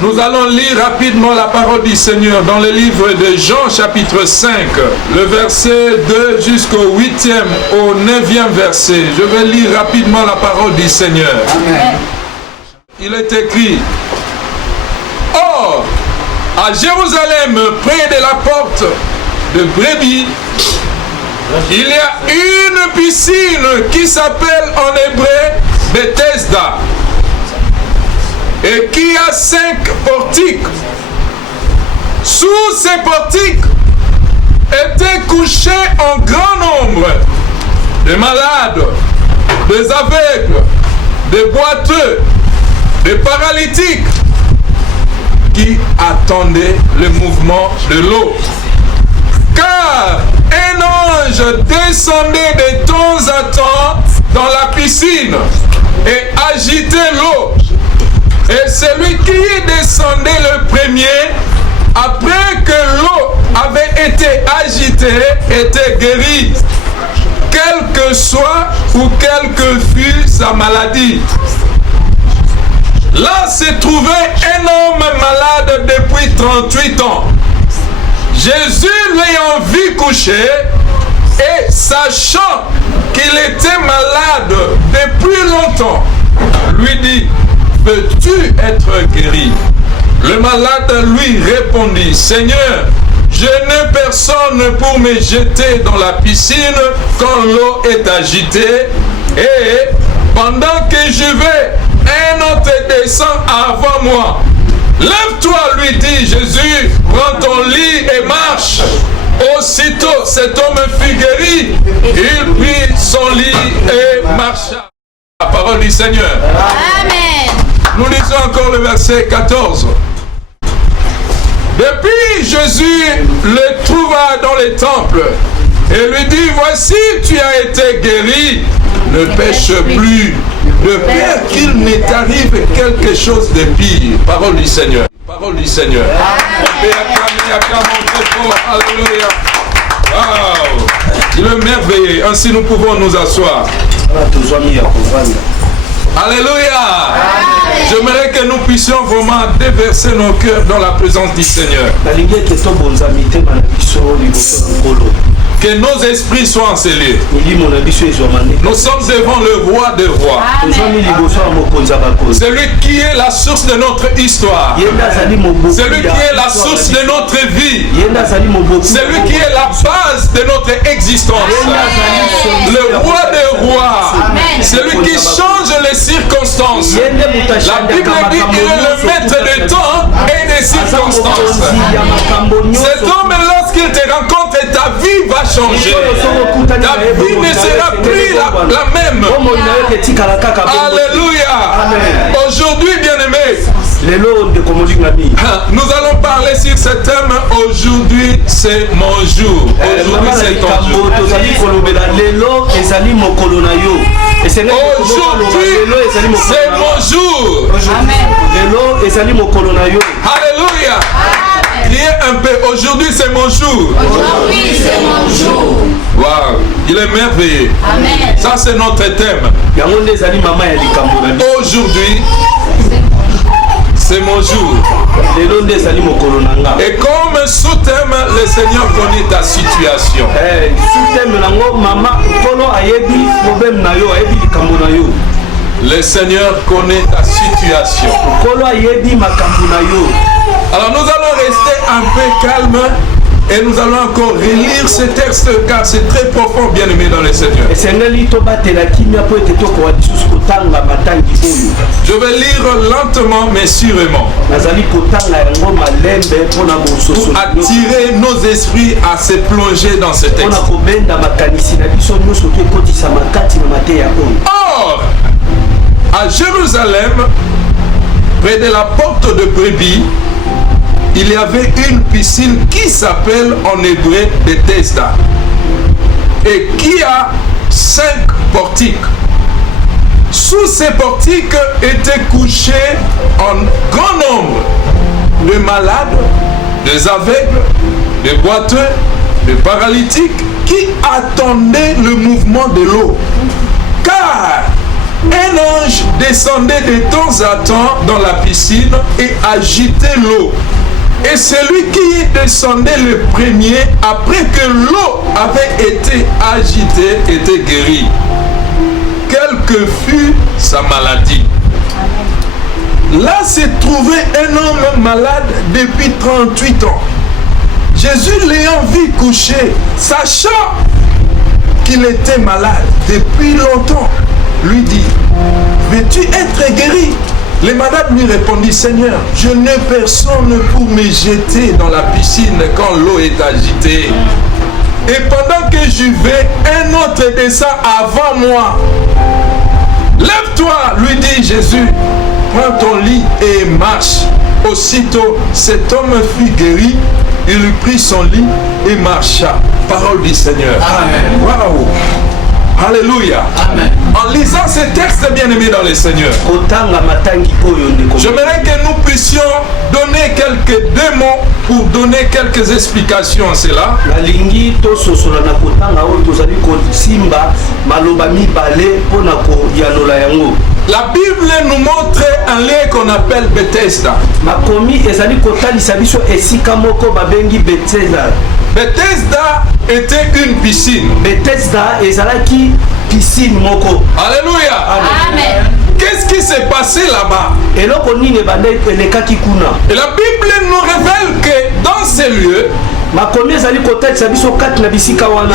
Nous allons lire rapidement la parole du Seigneur dans le livre de Jean chapitre 5, le verset 2 jusqu'au 8e, au 9e verset. Je vais lire rapidement la parole du Seigneur. Amen. Il est écrit: Or, à Jérusalem, près de la porte de Brebis, il y a une piscine qui s'appelle en hébreu Bethesda, et qui a 5 portiques. Sous ces portiques étaient couchés en grand nombre des malades, des aveugles, des boiteux, des paralytiques, qui attendaient le mouvement de l'eau. Car un ange descendait de temps à temps dans la piscine et agitait l'eau. Et celui qui descendait le premier, après que l'eau avait été agitée, était guéri, quelle que soit ou quelle que fût sa maladie. Là se trouvait un homme malade depuis 38 ans. Jésus l'ayant vu coucher et sachant qu'il était malade depuis longtemps, lui dit: peux-tu être guéri? Le malade lui répondit: Seigneur, je n'ai personne pour me jeter dans la piscine quand l'eau est agitée, et pendant que je vais, un autre descend avant moi. Lève-toi, lui dit Jésus, prends ton lit et marche. Aussitôt cet homme fut guéri, il prit son lit et marcha. La parole du Seigneur. Amen. Nous lisons encore le verset 14. Depuis, Jésus le trouva dans les temples et lui dit: voici, tu as été guéri, ne pêche plus, de peur qu'il ne t'arrive quelque chose de pire. Parole du Seigneur. Parole du Seigneur. Alléluia. Wow. Il est merveilleux. Ainsi nous pouvons nous asseoir. Alléluia. J'aimerais que nous puissions vraiment déverser nos cœurs dans la présence du Seigneur. Que nos esprits soient encelés. Nous sommes devant le roi des rois. Celui qui est la source de notre histoire. Celui qui est la source de notre vie. Celui qui est la base de notre existence. Le roi des rois. Celui qui change les circonstances. La Bible dit qu'il est le maître du temps et des circonstances. Cet homme, lorsqu'il te rencontre, ta vie va changer. Ta vie ne sera plus la même. Alléluia. Aujourd'hui, bien-aimés, nous allons parler sur ce thème. Aujourd'hui, c'est mon jour. Aujourd'hui, c'est ton jour. Aujourd'hui, c'est mon jour. Alléluia. Criez un peu: aujourd'hui c'est mon jour. Aujourd'hui c'est mon jour. Waouh, il est merveilleux. Amen. Ça c'est notre thème. Aujourd'hui c'est mon jour. Et comme sous-thème, le Seigneur connaît ta situation. Le Seigneur connaît ta situation. Alors nous allons rester un peu calmes et nous allons encore relire ce texte car c'est très profond, bien aimé dans le Seigneur. Je vais lire lentement mais sûrement pour attirer nos esprits à se plonger dans ce texte. Or, à Jérusalem, près de la porte de Brebis, il y avait une piscine qui s'appelle en hébreu Bethesda et qui a 5 portiques. Sous ces portiques étaient couchés en grand nombre de malades, des aveugles, des boiteux, des paralytiques qui attendaient le mouvement de l'eau. Car un ange descendait de temps à temps dans la piscine et agitait l'eau. Et celui qui descendait le premier, après que l'eau avait été agitée, était guéri. Quelle que fût sa maladie. Là se trouvait un homme malade depuis 38 ans. Jésus l'ayant vu coucher, sachant qu'il était malade depuis longtemps, lui dit, veux-tu être guéri? Le malade lui répondit, Seigneur, je n'ai personne pour me jeter dans la piscine quand l'eau est agitée. Et pendant que je vais, un autre descend avant moi. Lève-toi, lui dit Jésus, prends ton lit et marche. Aussitôt, cet homme fut guéri, il prit son lit et marcha. Parole du Seigneur. Amen. Waouh! Alléluia. Amen. En lisant ces textes bien-aimés dans le Seigneur, j'aimerais que nous puissions donner quelques démons pour donner quelques explications à cela. La Bible nous montre un lieu qu'on appelle Bethesda. Bethesda était une piscine. Bethesda ezalaki piscine moko. Alléluia. Amen. Qu'est-ce qui s'est passé là-bas? Et la Bible nous révèle que dans ces lieux, il y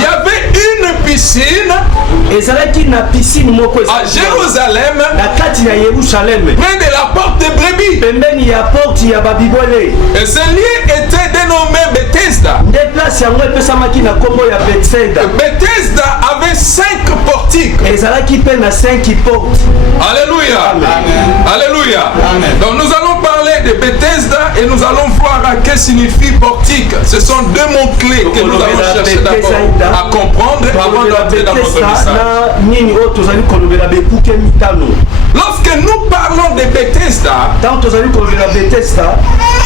avait une piscine à Jérusalem, près de la porte de brebis. Et ce lieu était dénommé Bethesda. Bethesda avait 5 portiques. Alléluia. Amen. Alléluia. Amen. Donc nous allons parler de Bethesda et nous allons voir à quoi signifie portique. Ce sont deux mots-clés que nous allons chercher d'abord à comprendre avant d'entrer dans notre message. Lorsque nous parlons de Bethesda,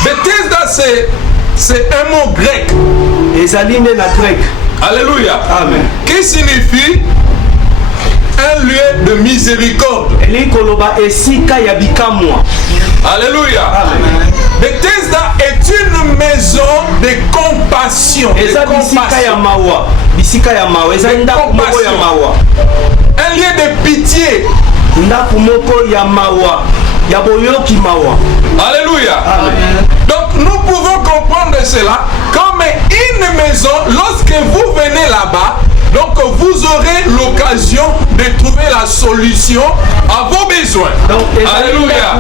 Bethesda c'est un mot grec. Alléluia. Amen. Qui signifie un lieu de miséricorde. Alléluia. Amen. Bethesda est une maison de compassion. Un lieu de pitié. Alléluia. Amen. Donc nous pouvons comprendre cela comme une maison. Lorsque vous venez là-bas, donc vous aurez l'occasion de trouver la solution à vos besoins. Donc, alléluia.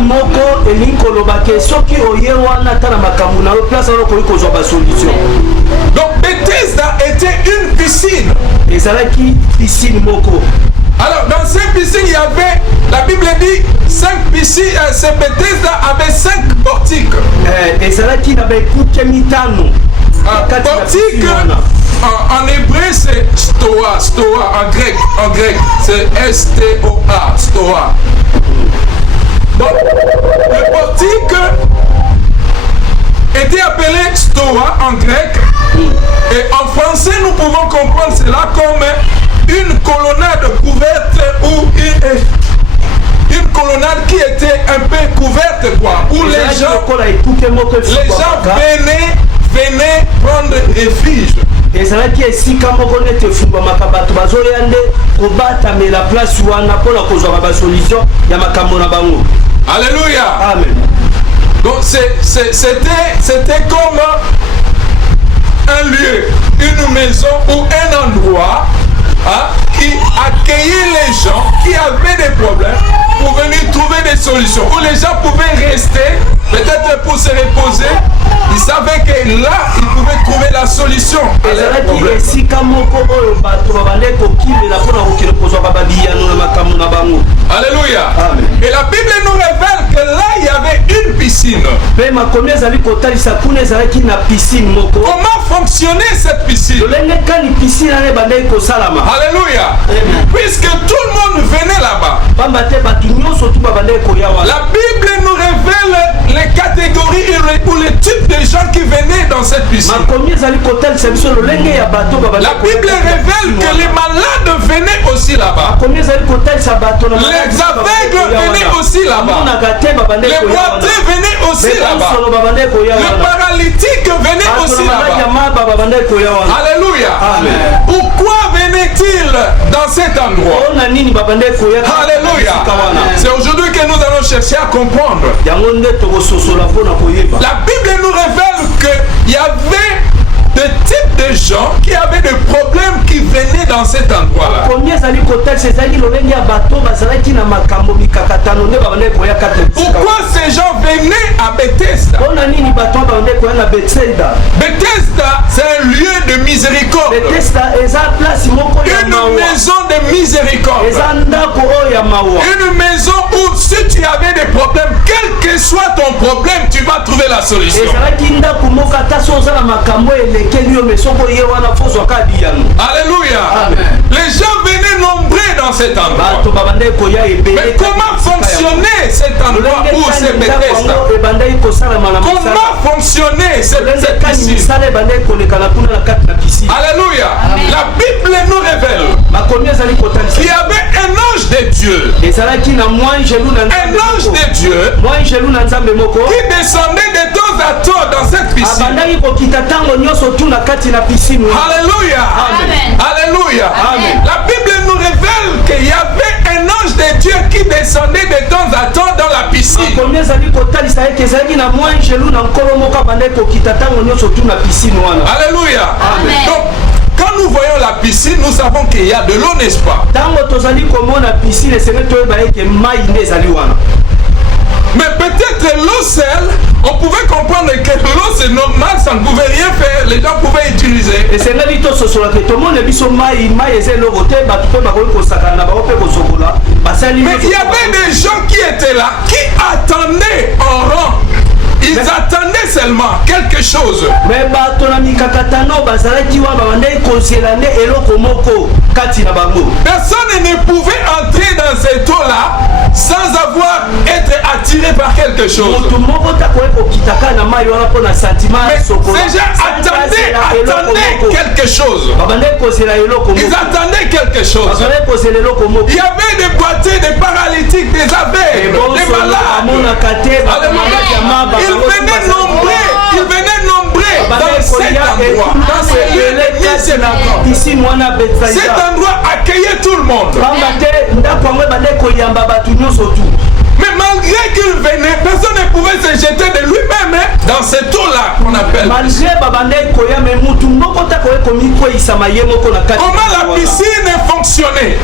Donc Bethesda était une piscine. Alors dans cette piscine, il y avait, la Bible dit, 5 piscines, ces Bethesda avait 5 portiques. Portique, en hébreu c'est stoa, en grec c'est S-T-O-A, stoa. Donc le portique était appelé stoa en grec et en français nous pouvons comprendre cela comme une colonnade couverte ou une colonnade qui était un peu couverte quoi, où les gens venaient prendre refuge. Alléluia. Amen. Donc c'était comme un lieu, une maison ou un endroit qui accueillait les gens qui avaient des problèmes pour venir trouver des solutions, où les gens pouvaient rester peut-être pour se reposer. Ils savaient que là ils pouvaient trouver la solution à leurs problèmes. Alléluia. Amen. Et la Bible nous révèle que là il y avait une piscine. Comment fonctionnait cette piscine? Alléluia. Amen. Puisque tout le monde venait là-bas. La Bible nous révèle les catégories ou les types de gens qui venaient dans cette piscine. La Bible révèle que les malades venaient aussi là-bas. Les aveugles venaient aussi là-bas. Les boiteux venaient aussi là-bas. Les paralytiques venaient aussi là-bas. Alléluia. Pourquoi venaient-ils dans cet endroit? Alléluia. C'est aujourd'hui que nous allons chercher à comprendre. La Bible nous révèle qu'il y avait de types de gens qui avaient des problèmes qui venaient dans cet endroit-là. Pourquoi ces gens venaient à Bethesda? Bethesda, c'est un lieu de miséricorde. Une maison de miséricorde. Une maison où si tu avais des problèmes, quel que soit ton problème, tu vas trouver la solution. Alléluia. Les gens venaient nombreux dans cet endroit. Mais comment fonctionnait cet endroit où c'est Bethesda? Comment fonctionnait cette piscine? Alléluia. La Bible nous révèle qu'il y avait un ange de Dieu. Un ange de Dieu qui descendait de temps à temps dans cette piscine. Alléluia. Alléluia. La Bible nous révèle qu'il y avait un ange de Dieu qui descendait de temps à temps dans la piscine. Alléluia. Donc, quand nous voyons la piscine, nous savons qu'il y a de l'eau, n'est-ce pas? Mais peut-être l'eau seule, on pouvait comprendre que l'eau c'est normal, ça ne pouvait rien faire, les gens pouvaient utiliser. Mais il y avait des gens qui étaient là, qui attendaient en rang. Ils attendaient seulement quelque chose. Personne ne pouvait entrer dans cette eau-là sans avoir été attiré par quelque chose. Mais ces gens attendaient quelque chose. Ils attendaient quelque chose. Il y avait des boiteux, des paralytiques, des aveugles, des malades. Ils venaient nombreux dans cet endroit. Dans cet endroit accueillait tout le monde. Mais malgré qu'il venait, personne ne pouvait se jeter de lui-même dans cette eau-là qu'on appelle. Comment la piscine fonctionnait?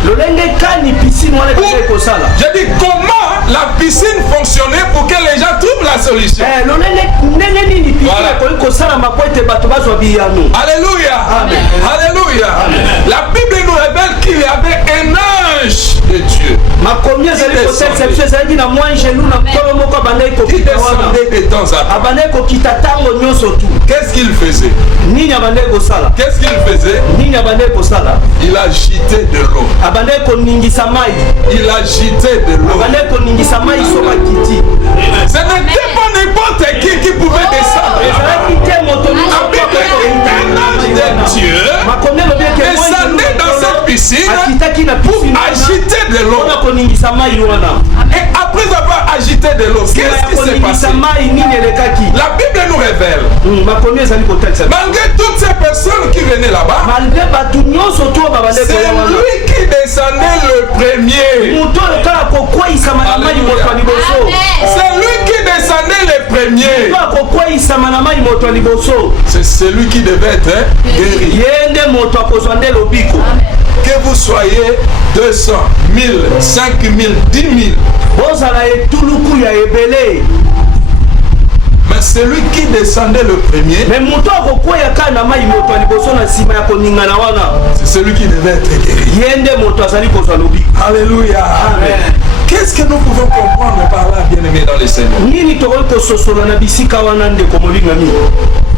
Je dis comment la piscine fonctionnait pour que les gens trouvent la solution. Voilà. Alléluia. Amen. Alléluia. Amen. La Bible nous révèle qu'il y avait un ange de Dieu qui descendait de temps à temps. Qu'est-ce qu'il faisait? Qu'est-ce qu'il faisait? Il agitait de l'eau. Il agitait de l'eau. Ce n'était pas n'importe qui pouvait descendre. La Bible dit un ange de Dieu descendait dans cette piscine pour agiter de l'eau. Et après avoir agité de l'eau, qu'est-ce qui s'est passé? La Bible nous révèle, malgré toutes ces personnes qui venaient là-bas, c'est lui qui descendait le premier. C'est lui qui descendait le premier. C'est celui qui devait être guéri. Que vous soyez 200, 1000, 5000, 10 000. Mais celui qui descendait le premier, c'est celui qui devait être guéri. Alléluia. Amen. Qu'est-ce que nous pouvons comprendre par là, bien-aimés dans les Seigneurs?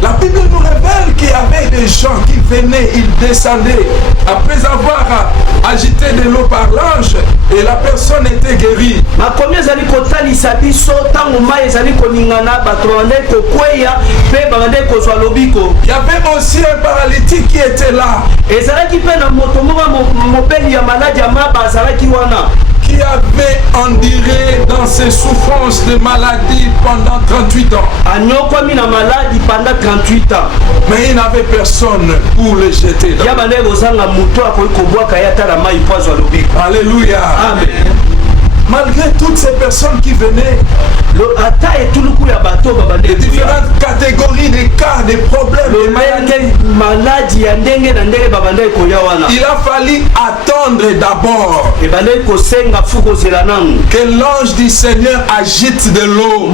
La Bible nous révèle qu'il y avait des gens qui venaient, ils descendaient après avoir agité de l'eau par l'ange et la personne était guérie. Il y avait aussi un paralytique qui était là, qui avait enduré dans ses souffrances de maladie pendant 38 ans. Mais il n'avait personne pour le jeter. Alléluia. Amen. Malgré toutes ces personnes qui venaient, les différentes catégories de cas, des problèmes, il a fallu attendre d'abord que l'ange du Seigneur agite de l'eau.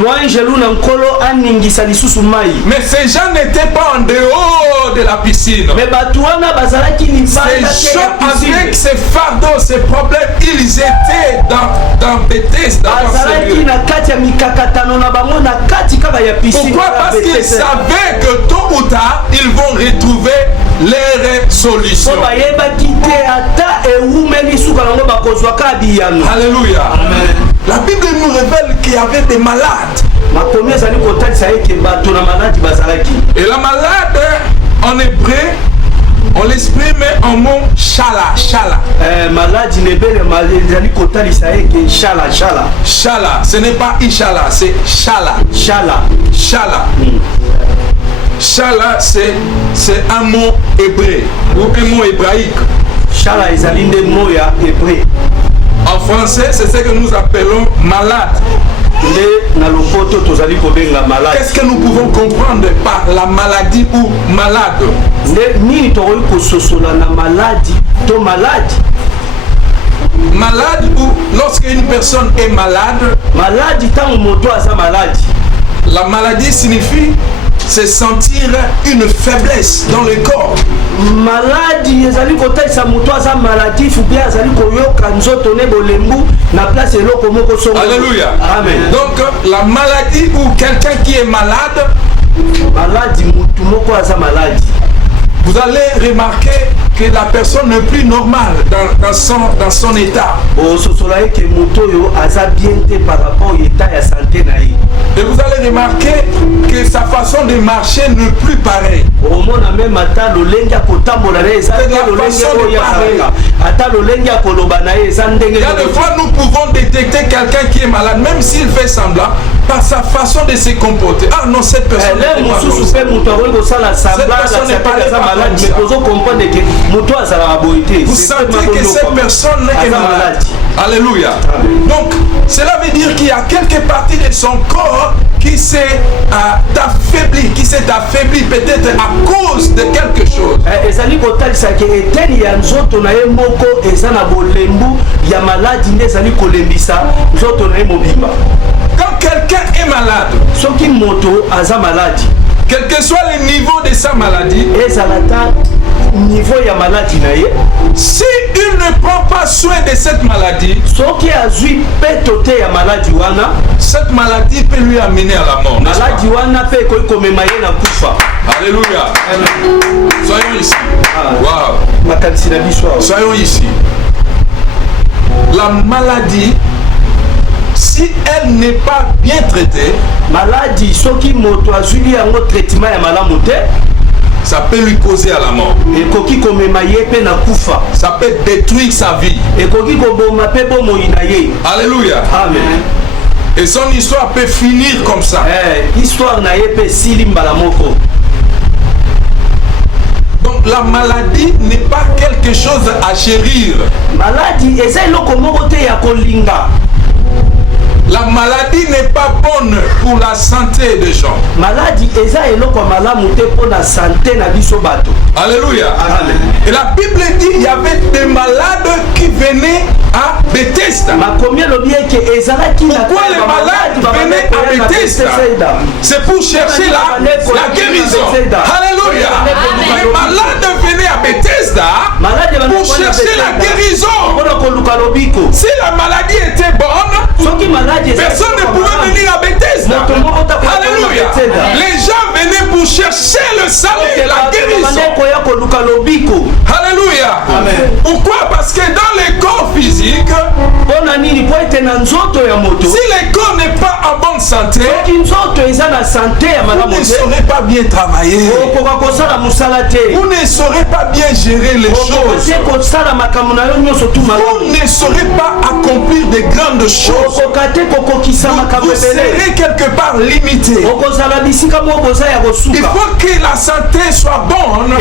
Mais ces gens n'étaient pas en dehors de la piscine. Ces gens avec ces fardeaux, ces problèmes, ils étaient dans Bethesda. Pourquoi? Parce qu'ils savaient que tôt ou tard ils vont retrouver leur solution. Alléluia. Amen. La Bible nous révèle qu'il y avait des malades. Et la malade en hébreu, on l'exprime en mot shala, shala. Shala, ce n'est pas ishala, c'est shala. Shala. Shala. Shala, c'est un mot hébreu ou un mot hébraïque. Shala est un mot hébreu. En français, c'est ce que nous appelons malade. Qu'est-ce que nous pouvons comprendre par la maladie ou malade? Malade ou lorsqu'une personne est malade, la maladie signifie se sentir une faiblesse dans le corps. Maladie, alléluia. Amen. Donc la maladie ou quelqu'un qui est malade, vous allez remarquer que la personne n'est plus normale dans son état. Et vous allez remarquer que sa façon de marcher n'est plus pareille. Il y a des fois nous pouvons détecter quelqu'un qui est malade, même s'il fait semblant, par sa façon de se comporter. Ah non, cette personne n'est pas comme ça. Cette personne n'est pas malade. Vous sentez que cette personne est malade. Alléluia. Donc, cela veut dire qu'il y a quelques parties de son corps qui s'est affaibli peut-être à cause de quelque chose. Quand quelqu'un est malade, quel que soit le niveau de sa maladie, si il ne prend pas soin de cette maladie, cette maladie peut lui amener à la mort. Alléluia. Soyons ici. Wow. Soyons ici. La maladie, si elle n'est pas bien traitée, ça peut lui causer à la mort. Ça peut détruire sa vie. Alléluia. Amen. Et son histoire peut finir comme ça. Donc la maladie n'est pas quelque chose à chérir. La maladie n'est pas bonne pour la santé des gens. Alléluia. Amen. Et la Bible dit qu'il y avait des malades qui venaient à Bethesda. Pourquoi les malades venaient à Bethesda? C'est pour chercher la guérison. Alléluia. Les malades venaient à Bethesda pour chercher la guérison. Si la maladie était bonne, Personne ne pouvait venir à Bethesda. Alléluia. Les gens venaient pour chercher le salut et la guérison. Alléluia. Pourquoi? Parce que dans les corps physiques, si les corps n'est pas en bonne santé, vous ne saurez pas bien travailler. Vous ne saurez pas bien gérer les choses. Vous ne saurez pas accomplir de grandes choses. Vous serez quelque part limité. Il faut que la santé soit bonne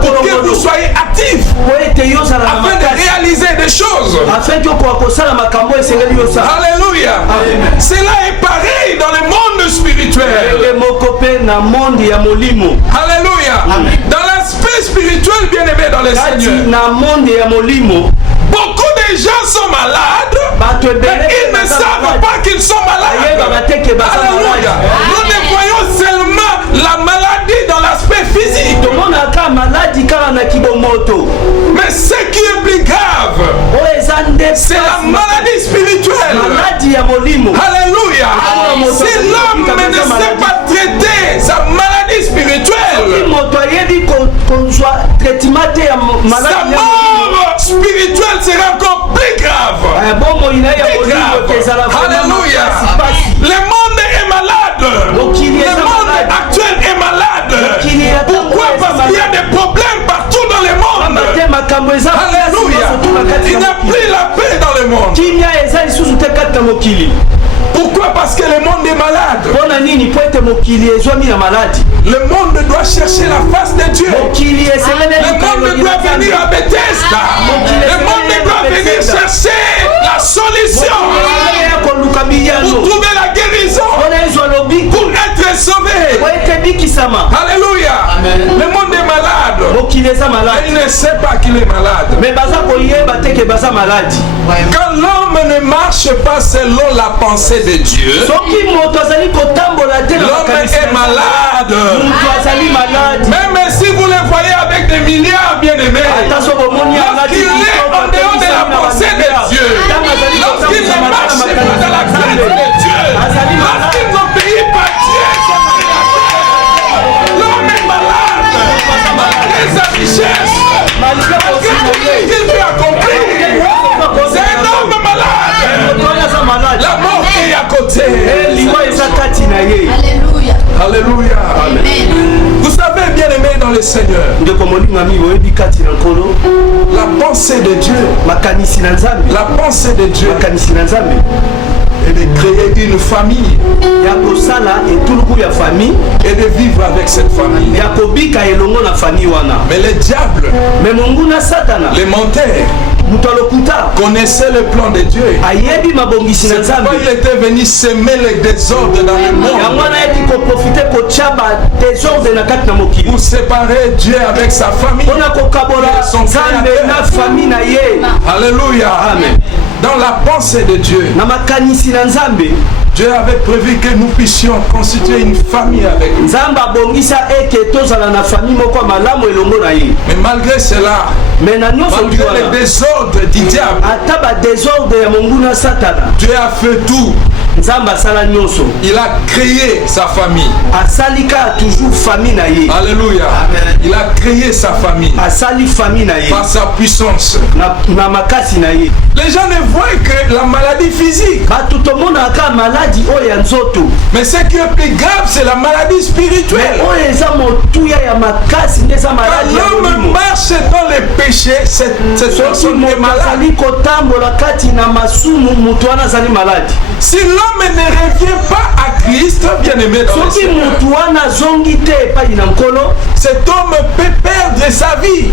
pour que vous soyez actifs afin de réaliser des choses. Alléluia. Cela est pareil dans le monde spirituel. Alléluia. Dans l'aspect spirituel, bien aimé dans le Seigneur, beaucoup de gens sont malades, mais ils ne savent pas qu'ils sont malades. Alléluia. Nous ne voyons seulement la maladie dans l'aspect physique. Mais ce qui est plus grave, c'est la maladie spirituelle. Alléluia. Si l'homme ne sait pas traiter sa maladie spirituelle, sa mort spirituelle sera encore plus grave. Alléluia. Le monde est malade. Le monde actuel est malade. Pourquoi? Parce qu'il y a des problèmes partout dans le monde. Alléluia. Il n'y a plus la paix dans le monde. Pourquoi? Parce que le monde est malade. Le monde doit chercher la face de Dieu. Le monde doit venir à Bethesda. Le monde doit venir chercher la solution pour trouver la guérison, pour être sauvé. Alléluia. Le monde est malade. Il ne sait pas qu'il est malade. Quand l'homme ne marche pas selon la pensée de Dieu, l'homme est malade. Même si vous le voyez avec des milliards bien-aimés, lorsqu'il est en dehors de la pensée de Dieu, lorsqu'il ne marche pas dans la crainte de Dieu, lorsqu'il n'obéit pas Dieu, son créateur, l'homme est malade. Malgré sa richesse, malgré tout ce qu'il peut accomplir, c'est un homme malade. La mort est à côté. Alléluia. Alléluia. Amen. Vous savez, bien aimé dans le Seigneur, la pensée de Dieu, la pensée de Dieu et de créer une famille et de vivre avec cette famille. Mais le diable, les menteurs, connaissaient le plan de Dieu. C'est pourquoi il était venu semer le désordre dans le monde pour séparer Dieu avec sa famille et son créateur. Alléluia. Amen. Dans la pensée de Dieu, Dieu avait prévu que nous puissions constituer une famille avec lui. Mais malgré cela, malgré les désordres du diable, Dieu a fait tout. Il a créé sa famille. Alléluia. Amen. Il a créé sa famille par sa puissance. Les gens ne voient que la maladie physique. Mais ce qui est plus grave, c'est la maladie spirituelle. Quand l'homme marche dans les péchés, cette personne est malade. Si l'homme ne revient pas à Christ, bien aimé dans le Seigneur, cet homme peut perdre sa vie.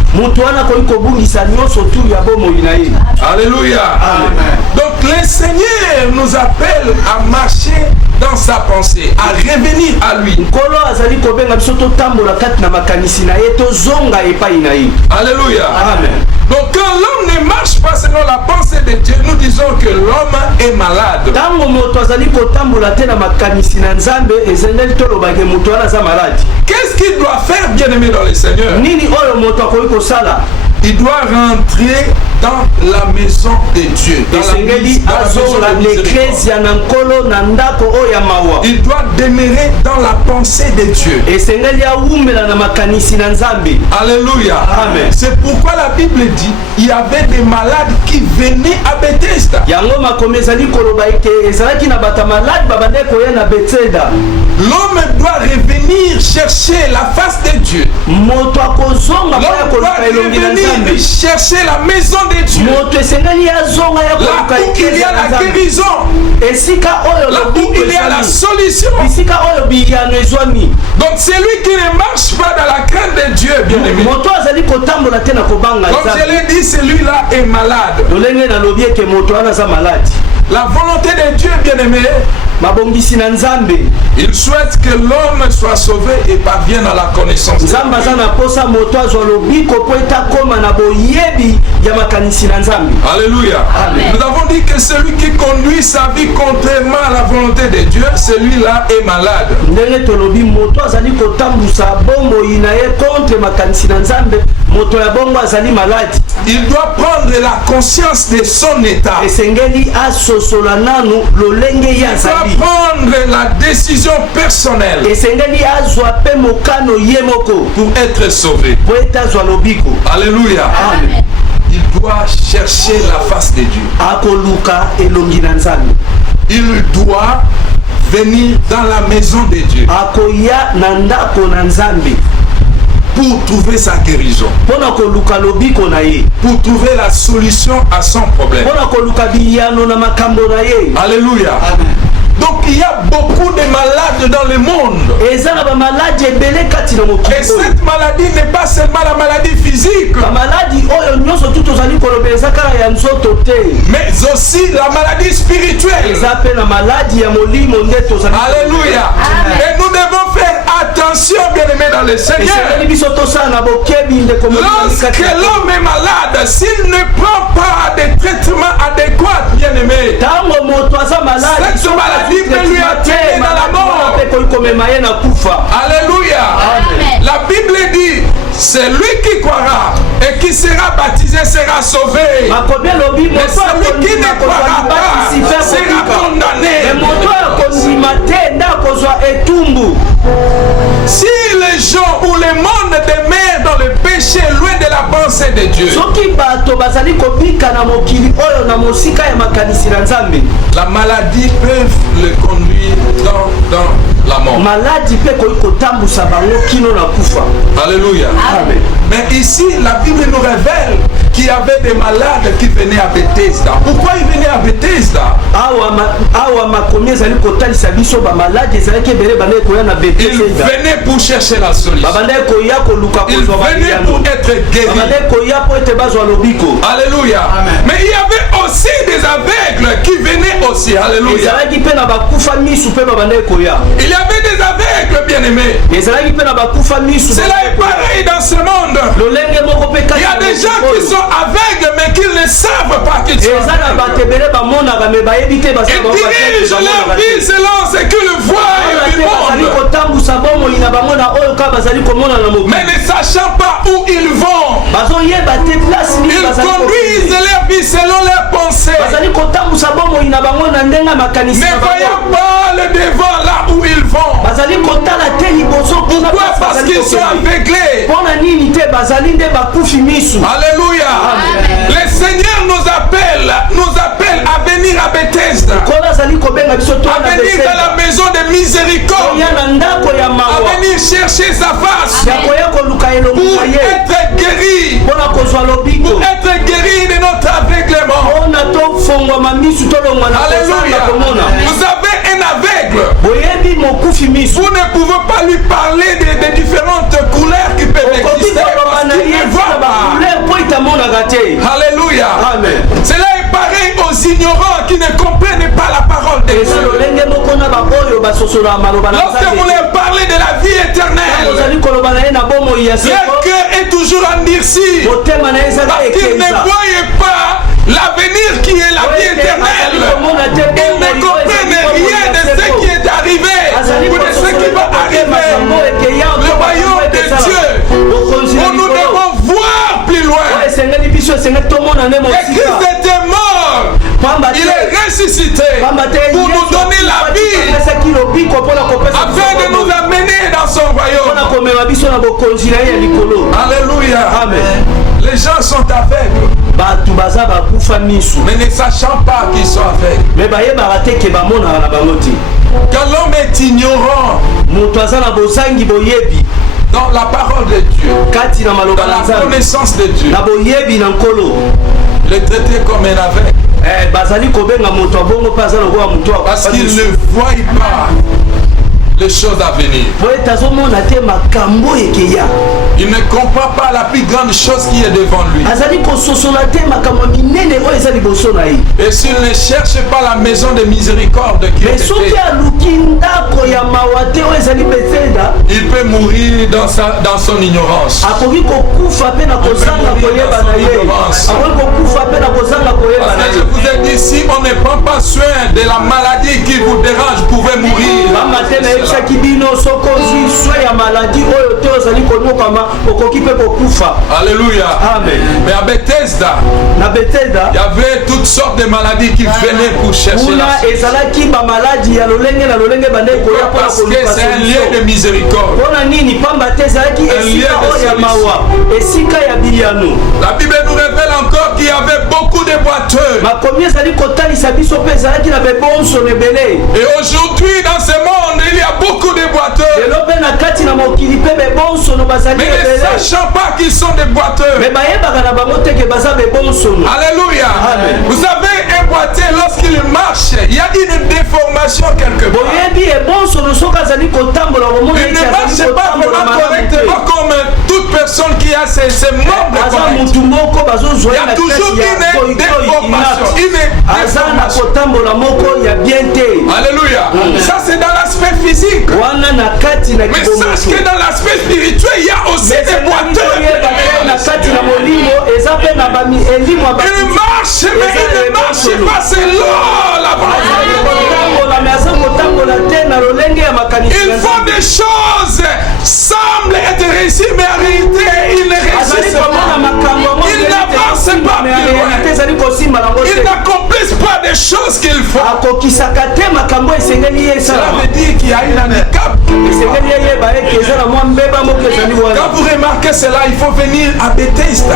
Alléluia. Amen. Donc le Seigneur nous appelle à marcher dans sa pensée, à revenir à lui. Alléluia. Amen. Donc quand l'homme ne marche pas selon la pensée de Dieu, nous disons que l'homme est malade. Qu'est-ce qu'il doit faire, bien aimé dans le Seigneur? Il doit rentrer dans la maison de Dieu. Dans la maison de miséricorde. Il doit demeurer dans la pensée de Dieu. Alléluia. Amen. C'est pourquoi la Bible dit il y avait des malades qui venaient à Bethesda. L'homme doit revenir chercher la face de Dieu. L'homme doit revenir chercher la maison de Dieu. Là où il y a la guérison. Là où il y a la solution. Donc c'est lui qui ne marche pas dans la crainte de Dieu, bien aimé. Comme je l'ai dit, celui-là est malade. La volonté de Dieu, bien aimé, il souhaite que l'homme soit sauvé et parvienne à la connaissance de Dieu. Alléluia. Amen. Nous avons dit que celui qui conduit sa vie contrairement à la volonté de Dieu, celui-là est malade. Il doit prendre la conscience de son état. Il doit prendre la décision personnelle pour être sauvé. Alléluia. Amen. Il doit chercher la face de Dieu. Il doit venir dans la maison de Dieu pour trouver sa guérison, pour trouver la solution à son problème. Alléluia. Amen. Donc il y a beaucoup de malades dans le monde. Et cette maladie n'est pas seulement la maladie physique, mais aussi la maladie spirituelle. Alléluia. Et nous devons faire attention, bien-aimés dans le Seigneur. Lorsque l'homme est malade, s'il ne prend pas des traitements adéquats, bien-aimés, cette maladie peut lui attirer dans la mort. Alléluia. Amen. La Bible dit, celui qui croira et qui sera baptisé sera sauvé. Mais celui qui ne croira pas sera condamné. Si les gens ou le monde demeurent dans le péché, loin de la pensée de Dieu, la maladie peut le conduire dans la mort. Alléluia. Amen. Mais ici, la Bible nous révèle qu'il y avait des malades qui venaient à Bethesda. Pourquoi ils venaient à Bethesda? Ils venaient pour chercher la solution. Ils venaient pour être guéris. Alléluia. Amen. Mais il y avait aussi des aveugles qui venaient aussi. Alléluia. Il y avait des aveugles, bien-aimés. Cela est pareil dans ce monde. Il y a des gens qui sont aveugles mais qui ne savent pas qu'ils sont aveugles. Ils dirigent leur vie selon ce qu'ils voient du monde. Mais ne sachant pas où ils vont, ils conduisent leur vie selon leurs pensées. Ne voyant pas le devant là où ils vont. Pourquoi? Parce qu'ils sont aveuglés. Alléluia. Amen. Le Seigneur nous appelle à venir à Bethesda, à venir dans la maison de miséricorde, à venir chercher sa face pour être guéri, de notre aveuglement. Alléluia. Vous avez un aveugle, vous ne pouvez pas lui parler des différentes couleurs qui peuvent exister parce qu'il ne voit pas. Alléluia. Amen. Cela est pareil aux ignorants qui ne comprennent pas la parole de Dieu. Lorsque vous leur parlez de la vie éternelle, leur cœur est toujours endurci parce qu'ils ne voient pas l'avenir qui est la vie éternelle. Ils ne comprennent rien de ce qui est arrivé ou de ce qui va arriver. Le royaume de Dieu, où nous devons voir plus loin. Christ était mort. Il est ressuscité pour nous donner la vie afin de nous amener dans son royaume. Alléluia. Amen. Les gens sont aveugles, mais ne sachant pas qu'ils sont aveugles. Quand l'homme est ignorant dans la parole de Dieu, dans la connaissance de Dieu, il est traité comme un aveugle. Parce qu'il ne voit pas les choses à venir. Il ne comprend pas la plus grande chose qui est devant lui. Et s'il ne cherche pas la maison de miséricorde qui est il peut mourir dans son ignorance. Parce que je vous ai dit, si on ne prend pas soin de la maladie qui vous dérange, vous pouvez mourir. Alléluia. Amen. Mais à Bethesda, il y avait toutes sortes de maladies qui venaient pour chercher la parce que c'est un lieu de miséricorde. Un lieu de solution. La Bible nous révèle encore qu'il y avait beaucoup de boiteux. Et aujourd'hui dans ce monde il y a beaucoup de boiteux. Mais ne sachant pas qu'ils sont des boiteux. Alléluia. Amen. Vous savez, un boiteux lorsqu'il marche, il y a une déformation quelque part. Il ne marche pas vraiment correctement comme toute personne qui a ses membres corrects. Il y a toujours une déformation. Alléluia. Ça c'est dans l'aspect physique. Mais sache que dans l'aspect spirituel, il y a aussi des boiteux. Il marche, mais il ne marche pas selon la volonté. Ils font des choses, semblent être réussies, mais en réalité, ils ne réussissent pas. Ils n'avancent pas plus loin. Ils n'accomplissent pas des choses qu'il faut. Cela veut dire qu'il y a un handicap. Quand vous remarquez cela, il faut venir à Bethesda.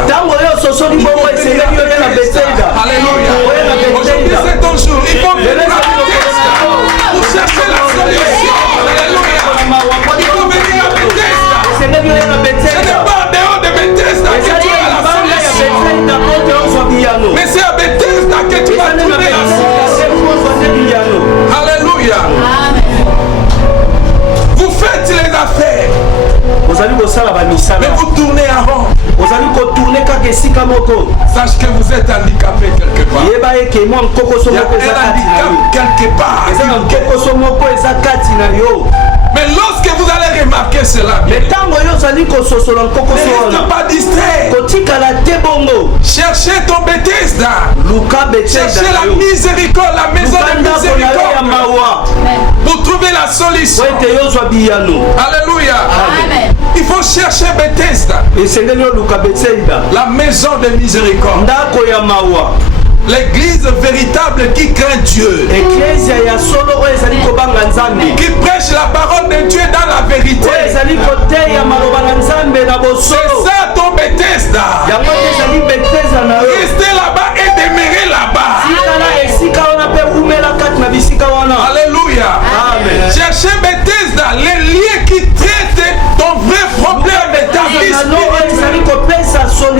Alléluia. Aujourd'hui c'est ton jour. Il faut venir à Bethesda pour chercher la solution. Alléluia. Il faut venir à Bethesda. Ce n'est pas en dehors de Bethesda que tu as la solution. Mais c'est à Bethesda que tu vas trouver la solution. Alléluia. Vous faites les affaires, mais vous tournez en rond. Sache que vous êtes handicapé quelque part. Il y a un handicap quelque part. Mais lorsque vous allez remarquer cela, ne reste pas distrait. Cherchez ton Bethesda. Cherchez la miséricorde, la maison de miséricorde. Pour trouver la solution. Alléluia. Amen. Il faut chercher Bethesda. La maison de miséricorde. L'église véritable qui craint Dieu. Qui prêche la parole de Dieu dans la vérité. C'est ça ton Bethesda. Restez là-bas et demeurez là-bas. Alléluia. Amen. Cherchez Bethesda, les liens qui traitent ton vrai problème de ta vie spirituelle.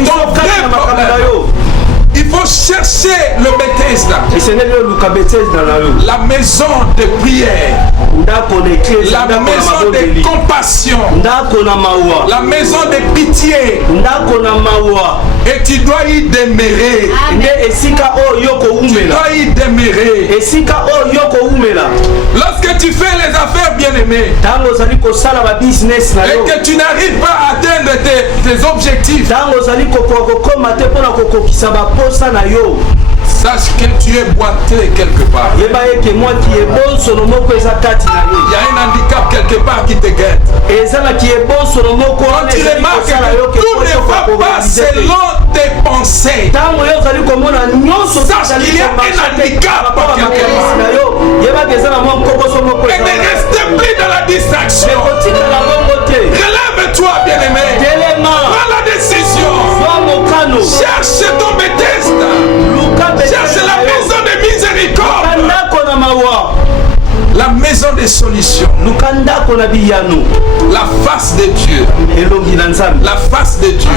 Ton vrai problème. Il faut chercher le Bethesda. La maison de prière. La maison de compassion. La maison de pitié. Et tu dois y demeurer. Tu dois y demeurer. Lorsque tu fais les affaires bien-aimées et que tu n'arrives pas à atteindre tes objectifs, Sache que tu es boité quelque part. Il y a un handicap quelque part qui te guette. Quand tu remarques que tout ne va pas selon tes pensées, sache qu'il y a un handicap quelque part. Et ne reste plus dans la distraction. Relève-toi, bien-aimé. Prends la décision. Cherche ton Bethesda. Cherche la maison de miséricorde. La maison des solutions. La face de Dieu. La face de Dieu.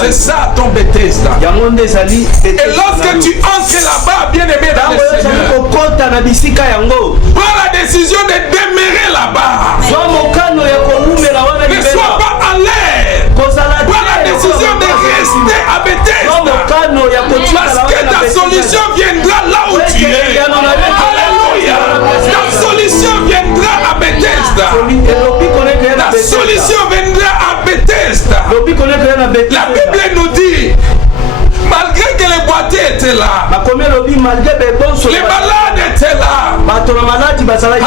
C'est ça ton Bethesda. Et lorsque tu entres là-bas, bien-aimé dans le Seigneur, prends la décision de demeurer là-bas. Ne sois pas en l'air. Prends la décision de rester à Bethesda. Parce que ta solution viendra là où tu es. Alléluia. Ta solution viendra à Bethesda. Ta solution viendra à Bethesda. La Bible nous dit, malgré que les boiteux étaient là, les malades étaient là.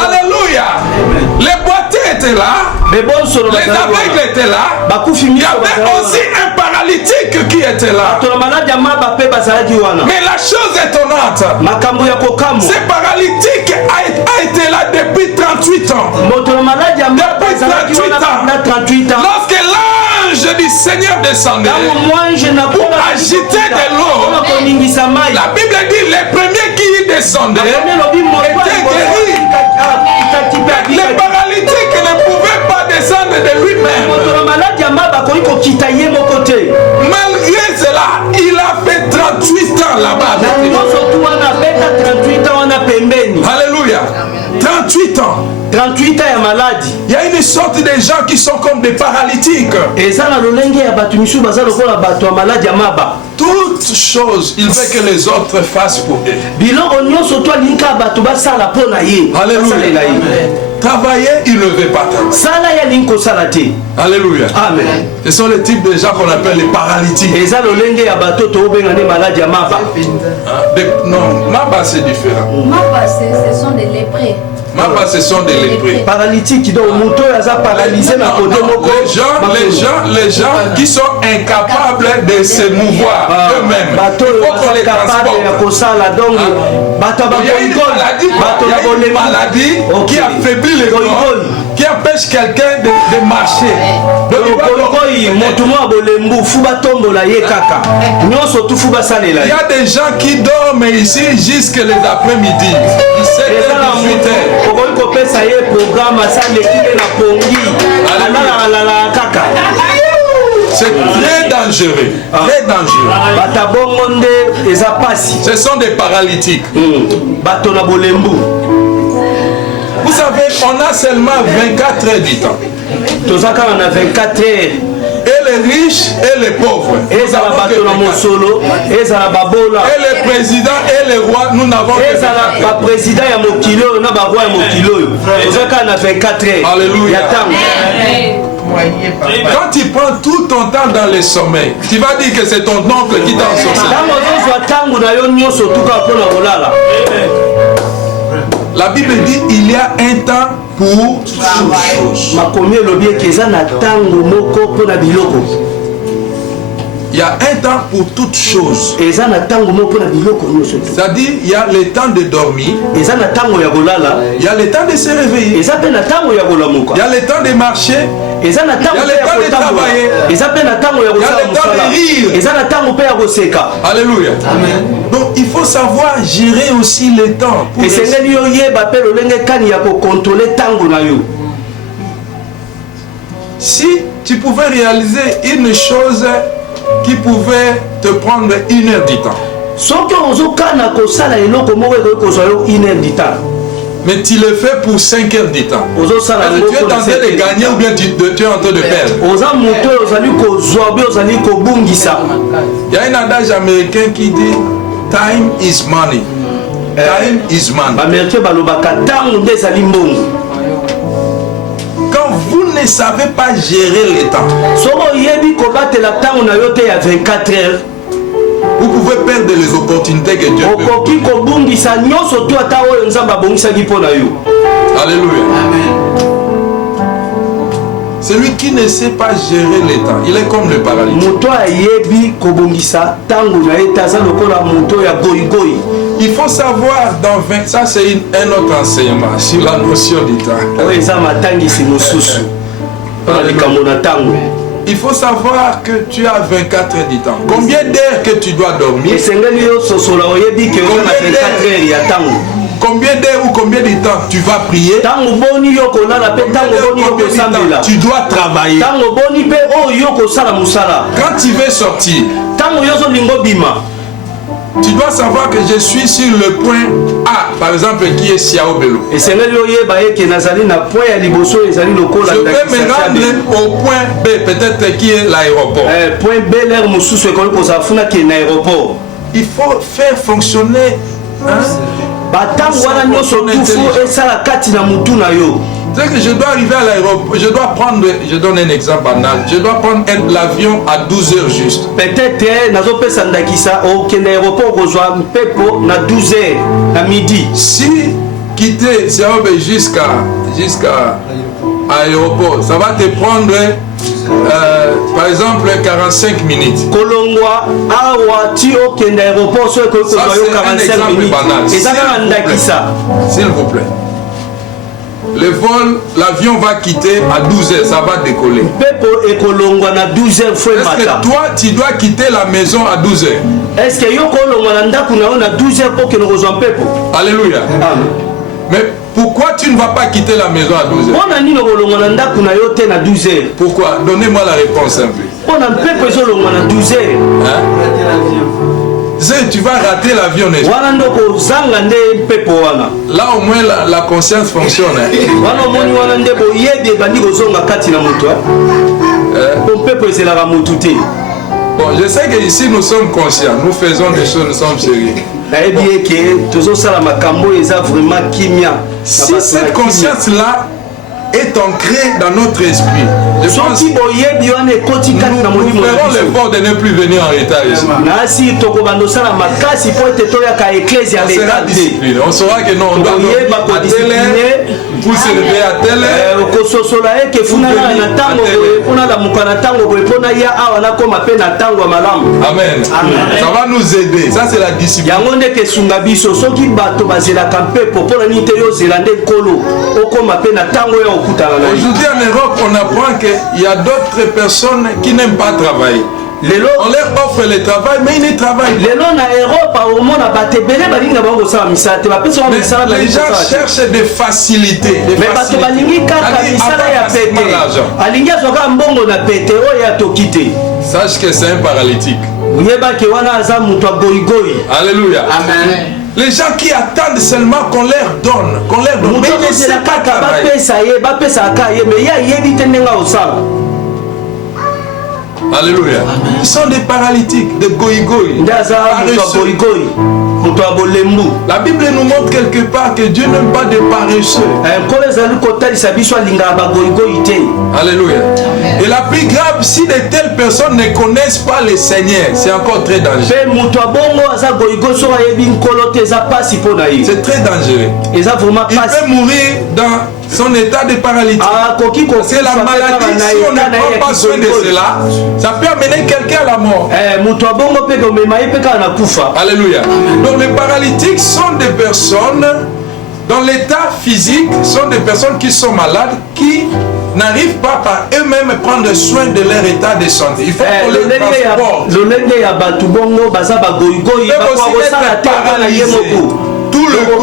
Alléluia. Les boiteux étaient là. Les aveugles étaient là. Il y avait aussi un paralytique qui était là. Mais la chose étonnante, ce paralytique a été là depuis 38 ans. Depuis 38 ans. Lorsque l'ange du Seigneur descendait pour agiter de l'eau, la Bible dit les premiers qui y descendaient étaient guéris. Les paralytiques ne pouvaient pas descendre de lui-même. Malgré cela, il a fait 38 ans là-bas. Alléluia. 38 ans. 38 ans ya maladie. Il y a une sorte de gens qui sont comme des paralytiques. Toutes choses, il veut que les autres fassent pour eux. Alléluia. Travailler, il ne veut pas travailler. Alléluia. Amen. Ce sont les types de gens qu'on appelle les paralytiques. Non, Maba c'est différent. Maba ce sont des lépreux. Maba ce sont des lépreux. Paralytiques, donc paralysé les gens qui sont incapables de se mouvoir eux-mêmes. Il faut qu'on les transporte. Il y a une maladie qui affaiblit les corps, qui empêche quelqu'un de marcher. Il y a des gens qui dorment ici jusqu'à les après-midi. 17h-18h. C'est très dangereux. Très dangereux. Ce sont des paralytiques. Vous savez, on a seulement 24 heures du temps. On a 24 heures. Et les riches et les pauvres. Et les présidents et les rois, nous n'avons que 24 heures. Alléluia. Quand tu prends tout ton temps dans les sommets, tu vas dire que c'est ton oncle qui t'a ensorcelé. La Bible dit il y a un temps pour toute chose. Il y a un temps pour toute chose. C'est-à-dire, il y a le temps de dormir. Il y a le temps de se réveiller. Il y a le temps de marcher. Il y a le temps de travailler. Il y a le temps de rire. Alléluia. Amen. Donc, il faut savoir gérer aussi le temps. Si tu pouvais réaliser une chose qui pouvait te prendre 1 heure du temps, mais tu le fais pour 5 heures du temps, tu es en train de gagner ou bien tu es en train de perdre. Il y a un adage américain qui dit time is money. Time is money. Quand vous ne savez pas gérer le temps, Vous pouvez perdre les opportunités que Dieu peut. Alléluia. Celui qui ne sait pas gérer les temps, il est comme le paralytique. Il faut savoir dans 20, ça c'est un autre enseignement sur la notion du temps. Il faut savoir que tu as 24 heures du temps. Combien d'heures que tu dois dormir? Combien d'heures ou combien de temps tu vas prier? Tu dois travailler. Quand tu veux sortir, tu dois savoir que je suis sur le point A, par exemple, qui est Siao Bello. Je vais me rendre au point B, peut-être qui est l'aéroport. Il faut faire fonctionner. C'est que je dois arriver à l'aéroport, je dois prendre, je donne un exemple banal, je dois prendre l'avion à 12 heures juste. Peut-être, à 12 heures, à midi. Si quitter Siaobe jusqu'à l'aéroport, ça va te prendre, par exemple, 45 minutes. Ça, c'est un exemple banal. S'il vous plaît. Le vol, l'avion va quitter à 12 heures, ça va décoller. Est-ce que toi, tu dois quitter la maison à 12 heures? Est-ce que Alléluia. Mais pourquoi tu ne vas pas quitter la maison à 12 heures? Pourquoi? Donnez-moi la réponse un peu. Hein? Tu vas rater l'avion. Là au moins la conscience fonctionne. Bon, je sais que ici nous sommes conscients, nous faisons des choses, nous sommes sérieux. Si cette conscience-là est ancrée dans notre esprit, je pense que nous ferons l'effort de ne plus venir en retard ici. On saura que non, on doit à telle heure pour se lever à telle heure. Amen. Ça va nous aider. Ça c'est la discipline. Aujourd'hui en Europe, on apprend qu'il y a d'autres personnes qui n'aiment pas travailler. On leur offre le travail, mais ils ne travaillent pas. Les gens cherchent des facilités. Sache que c'est un paralytique. Alléluia. Amen. Les gens qui attendent seulement qu'on leur donne, mais ils ne savent pas travailler. Alléluia. Ils sont des paralytiques, des goïgoïs. La Bible nous montre quelque part que Dieu n'aime pas des paresseux. Alléluia. Et la plus grave, si de telles personnes ne connaissent pas le Seigneur, c'est encore très dangereux. C'est très dangereux. Il peut mourir dans son état de paralysie. C'est la maladie, si on ne prend pas soin de cela, ça peut amener quelqu'un à la mort. Alléluia. Donc les paralytiques sont des personnes, dans l'état physique, sont des personnes qui sont malades, qui n'arrivent pas par eux-mêmes à prendre soin de leur état de santé. Il faut qu'on les transporte. Tout le corps.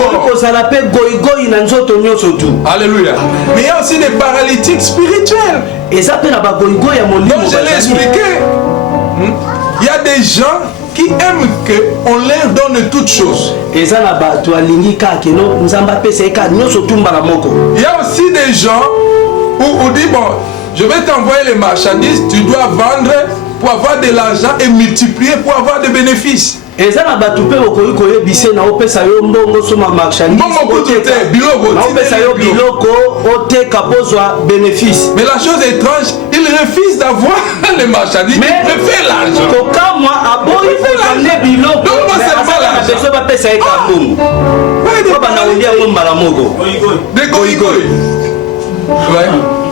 Alléluia. Mais il y a aussi des paralytiques spirituels. Donc je l'ai expliqué. Il y a des gens qui aiment qu'on leur donne toutes choses. Il y a aussi des gens où on dit, bon, je vais t'envoyer les marchandises, tu dois vendre pour avoir de l'argent et multiplier pour avoir des bénéfices. Mais la chose étrange, il refuse d'avoir les marchandises, il préfère l'argent. Des goïgoï. Ouais.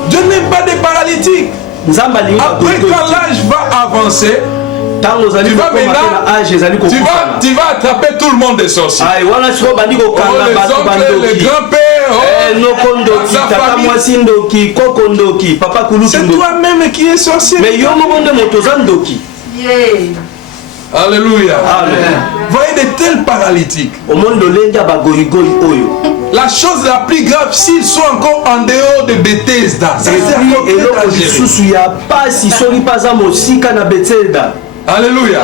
Dieu n'aime pas des paralytiques. Après, quand l'âge va avancer, tu vas attraper tout le monde des sorciers. Les oncles, les grands-pères, c'est toi-même qui es sorcier. Alléluia. Voyez de tels paralytiques. La chose la plus grave, s'ils sont encore en dehors de Bethesda, c'est Alléluia.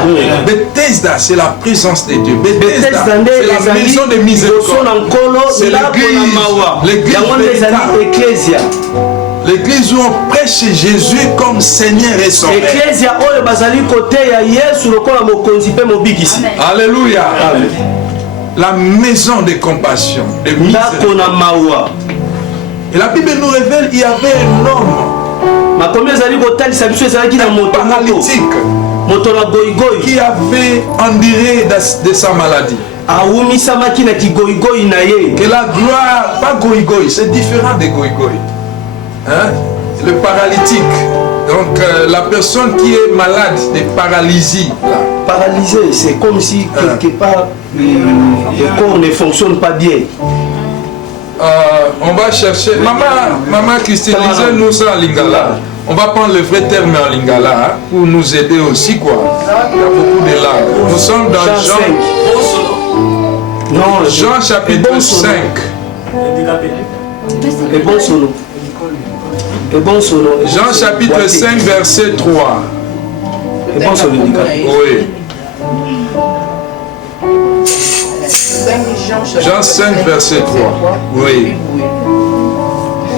Bethesda, c'est la présence de Dieu. Bethesda, c'est la maison de miséricorde. C'est l'église. L'église où on prêche Jésus comme Seigneur et Sauveur. Alléluia. La maison de compassion, de miséricorde. Et la Bible nous révèle qu'il y avait un homme paralytique qui avait enduré de sa maladie. Que la gloire, pas goïgoï, c'est différent de goïgoï. Hein? Le paralytique, donc la personne qui est malade de paralysie. Là. Paralysé, c'est comme si quelque part le corps ne fonctionne pas bien. On va chercher. Maman Christine, lisez-nous ça en lingala. On va prendre le vrai terme en lingala hein, pour nous aider aussi quoi. Il y a beaucoup de langues. Nous sommes dans Jean chapitre 5. Et bon solo. Jean chapitre 5 verset 3. Et bon solo. Oui. Jean 5 verset 3. Oui.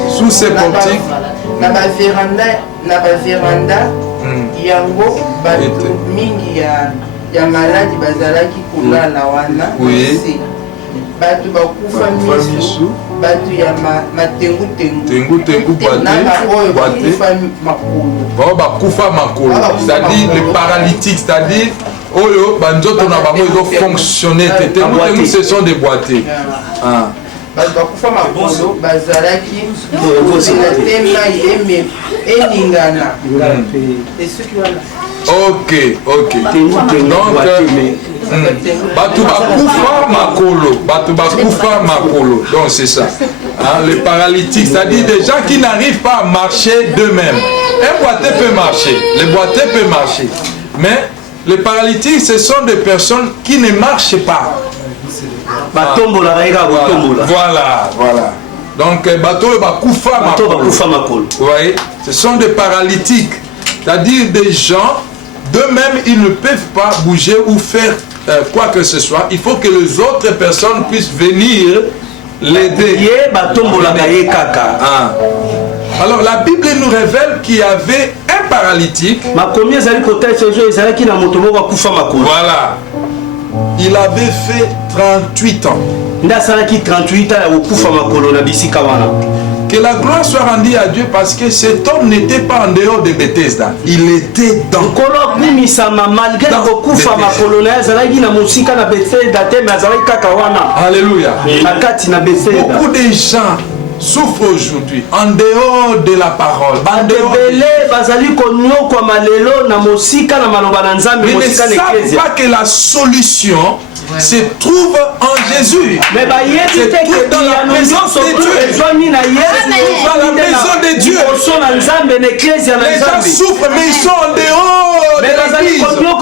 Sous ces portiques. Na ba véranda yango bato mingi ya maladi bazalaki kolala wana bato bakufa misu bato ya matengu bakufa makolo, c'est-à-dire les paralytiques, c'est-à-dire oyo banzoto na bango ils doivent fonctionner. Ce sont des boîtiers. bakufa makolo bazalaki tema eningana esuki wana. Ok. Donc batu bakufa makolo. Donc c'est ça. Hein, les paralytiques, c'est-à-dire des gens qui n'arrivent pas à marcher d'eux-mêmes. Un boiteux peut marcher, les boiteux peuvent marcher. Mais les paralytiques, ce sont des personnes qui ne marchent pas. Voilà. Donc, bateau bakufa makolo. Vous voyez, ce sont des paralytiques, c'est-à-dire des gens d'eux-mêmes, ils ne peuvent pas bouger ou faire quoi que ce soit. Il faut que les autres personnes puissent venir l'aider. Alors la Bible nous révèle qu'il y avait un paralytique. Voilà. Il avait fait 38 ans. Que la gloire soit rendue à Dieu parce que cet homme n'était pas en dehors de Bethesda. Il était dans Alléluia. Beaucoup de gens souffrent aujourd'hui en dehors de la parole. Ils ne savent pas que la solution se trouve en Jésus. Se trouve dans la présence de Dieu. Dans la maison de Dieu. Les gens souffrent mais ils sont en dehors de l'église, en dehors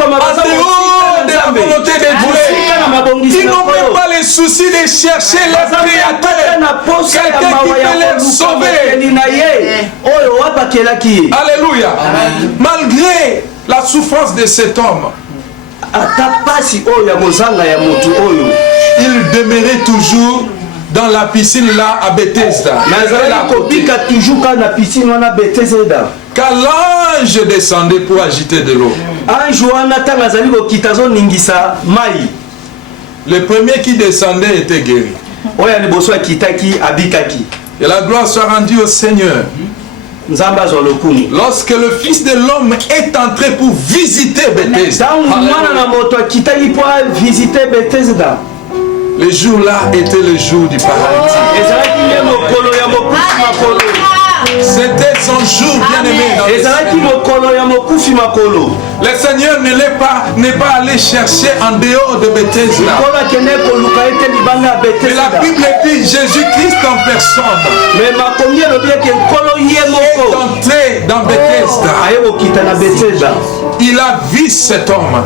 de la volonté de Dieu. Ils n'ont même pas le souci de chercher le Créateur, quelqu'un qui peut les sauver. Alléluia. Malgré la souffrance de cet homme, il demeurait toujours dans la piscine là à Bethesda. Quand l'ange descendait pour agiter de l'eau, le premier qui descendait était guéri. Et la gloire soit rendue au Seigneur. Lorsque le Fils de l'homme est entré pour visiter Bethesda, Le jour-là était le jour du paradis. C'était son jour bien-aimé. Le Seigneur n'est pas allé chercher en dehors de Bethesda. Mais la Bible dit Jésus-Christ en personne est entré dans Bethesda. Il a vu cet homme.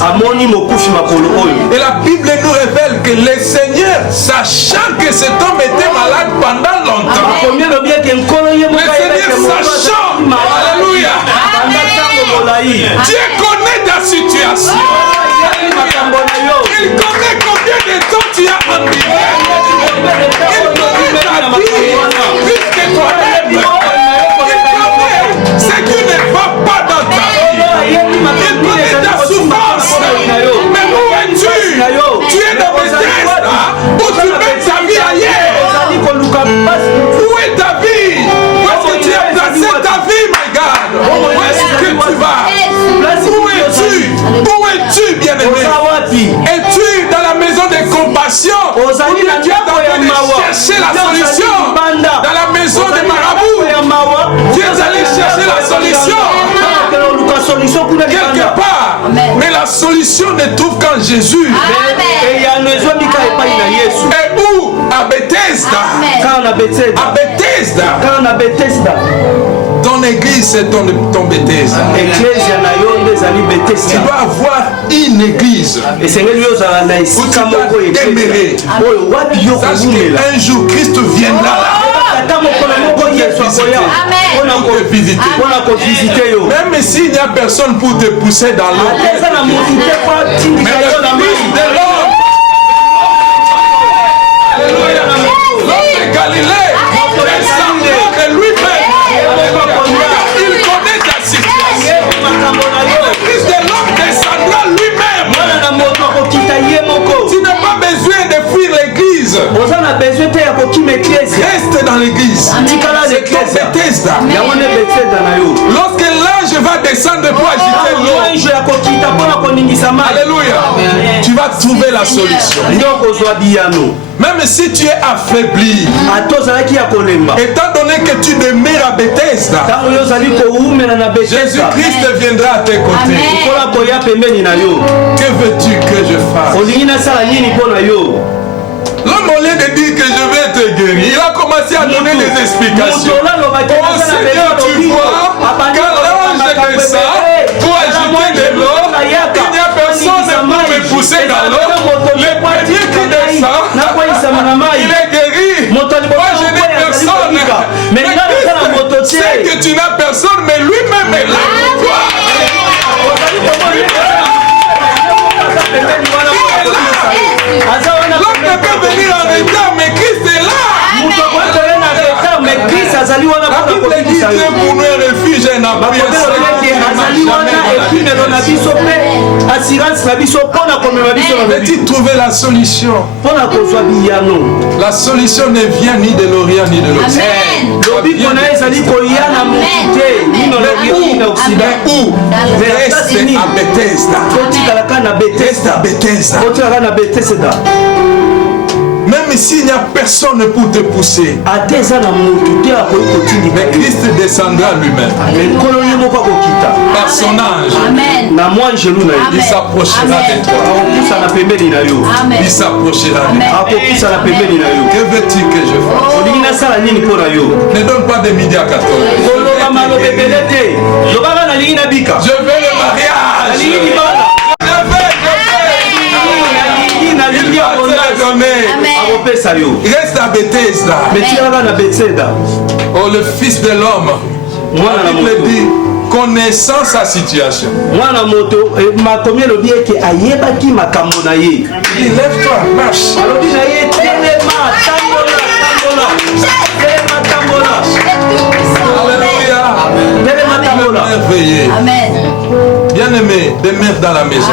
Et la Bible nous révèle que le Seigneur, sachant que cet homme était malade pendant longtemps, le Seigneur sachant, alléluia, Dieu connaît ta situation. Il connaît combien de temps tu as enduré. Il connaît ta vie plus que toi-même. Il connaît ce qui ne va pas dans ta vie. Il connaît ta souffrance. Mais où es-tu? Tu es dans Bethesda où tu mets ta vie ailleurs. Où est ta vie? Où est-ce que tu as placé ta vie, my God? Où est-ce que tu vas? Où es-tu? Où es-tu, bien-aimé? Es-tu dans la maison de compassion? Ou bien tu es en train de chercher la solution? Dans la maison des marabouts? Tu es allé chercher la solution? Quelque part. Mais la solution ne trouve qu'en Jésus. Et où? À Bethesda. À Bethesda. Ton église, c'est ton Bethesda. Tu dois avoir une église où tu dois demeurer. Sache qu'un jour, Christ viendra là. Pour te visiter. Même s'il n'y a personne pour te pousser dans l'eau. Mais le Fils de l'homme, alléluia, l'homme de Galilée, descendra de lui-même. Il connaît ta situation. Le Fils de l'homme descendra lui-même. Tu n'as pas besoin de fuir l'église. Reste dans l'église. C'est ton Bethesda. Lorsque l'ange va descendre pour agiter l'eau, alléluia, tu vas trouver la solution. Même si tu es affaibli, étant donné que tu demeures à Bethesda, Jésus-Christ viendra à tes côtés. Que veux-tu que je fasse? L'homme, au lieu de dire que je vais te guérir, il a commencé à donner des explications. Oh Seigneur, tu vois, quand l'ange descend pour ajouter de l'eau, il n'y a personne pour me pousser dans l'eau. Le premier qui descend, il est guéri. Moi, je n'ai personne. Mais Christ sait que tu n'as personne, mais lui-même est là pour toi. L'homme ne peut venir en retard, mais Christ est là. La Bible dit Dieu pour nous un refuge et un abri. Veux-tu trouver la solution? La solution ne vient ni de l'Orient ni de l'Occident. Reste à Bethesda. Même s'il n'y a personne pour te pousser, mais Christ descendra lui-même par son ange. Il s'approchera de toi. Il s'approchera de toi. Que veux-tu que je fasse? Ne donne pas de midi à 14. Je veux le mariage. Reste à Bethesda. Oh, le Fils de l'homme, la Bible dit, connaissant sa situation. Il lève-toi, marche. Alléluia. Bien-aimé, demeure dans la maison.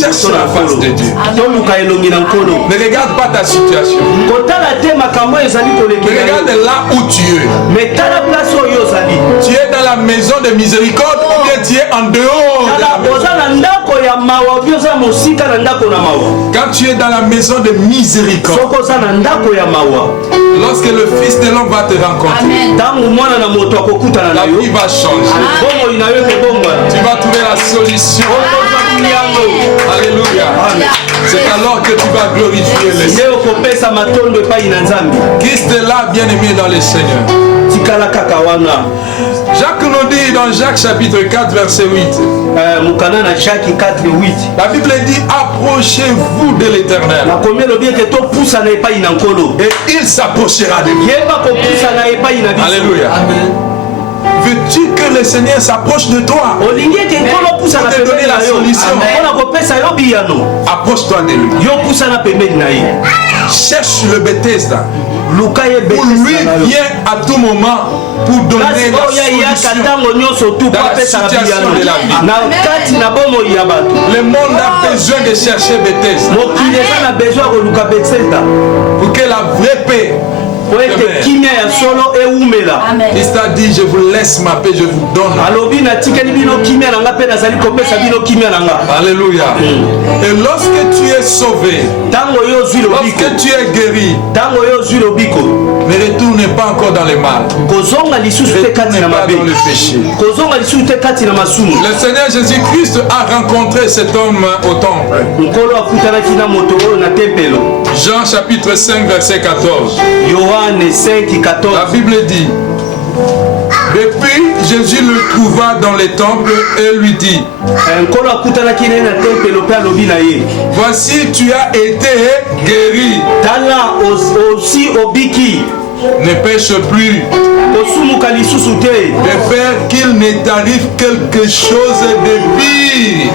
Cherche la face de Dieu. Ne regarde pas ta situation. Regarde là où tu es. Tu es dans la maison de miséricorde ou bien tu es en dehors de la maison. Quand tu es dans la maison de miséricorde, lorsque le Fils de l'homme va te rencontrer, la vie va changer. Tu vas trouver la solution. Alléluia. C'est alors que tu vas glorifier le Seigneur. Christ est là, bien-aimé dans le Seigneur. Jacques nous dit dans Jacques chapitre 4 verset 8. La Bible dit approchez-vous de l'Éternel et il s'approchera de vous. Alléluia. Veux-tu que le Seigneur s'approche de toi pour te donner la solution? Approche-toi de lui. Cherche le Bethesda. Pour lui vient à tout moment pour donner la solution dans la situation de la vie. Le monde a besoin de chercher Bethesda pour que la vraie paix. Christ a dit je vous laisse ma paix, je vous donne. Alléluia. Et lorsque tu es sauvé, lorsque tu es guéri, ne retourne pas encore dans le mal, ne retourne pas dans le péché. Le Seigneur Jésus-Christ a rencontré cet homme au temple. Jean chapitre 5 verset 14. La Bible dit, depuis Jésus le trouva dans les temples et lui dit, voici tu as été guéri, ne pêche plus, de peur qu'il ne t'arrive quelque chose de pire.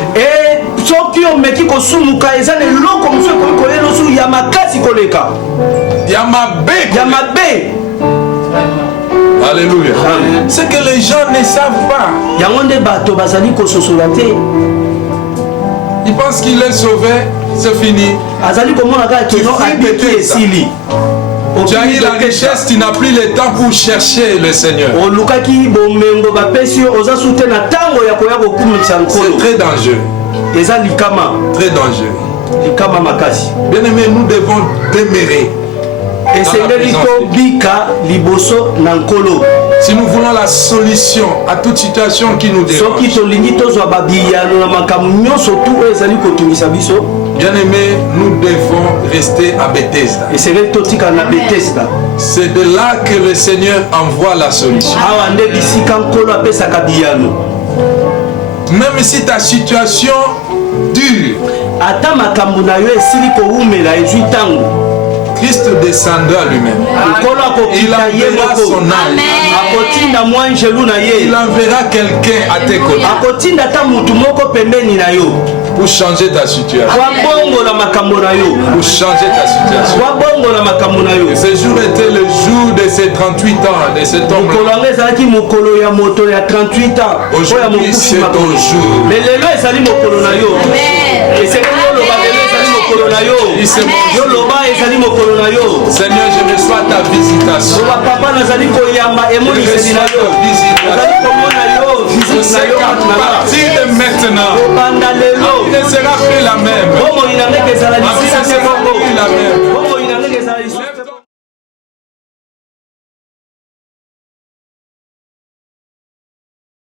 Alléluia. C'est que les gens ne savent pas. Ils pensent qu'il est sauvé, c'est fini. Tu as eu la richesse, tu n'as plus le temps pour chercher le Seigneur. C'est très dangereux. Très dangereux. Bien-aimés, nous devons demeurer. Si nous voulons la solution à toute situation qui nous dérange, bien-aimés, nous devons rester à Bethesda. C'est de là que le Seigneur envoie la solution. Même si ta situation dure, Christ descendra lui-même. Il enverra son âme. Il enverra quelqu'un à tes côtés pour changer ta situation. Pour changer ta situation. Et ce jour était le jour de ses 38 ans, de cet homme. Aujourd'hui, c'est ton jour. Seigneur, je reçois ta visitation. Je sais qu'à partir de maintenant, il ne sera plus la même. Ma vie ne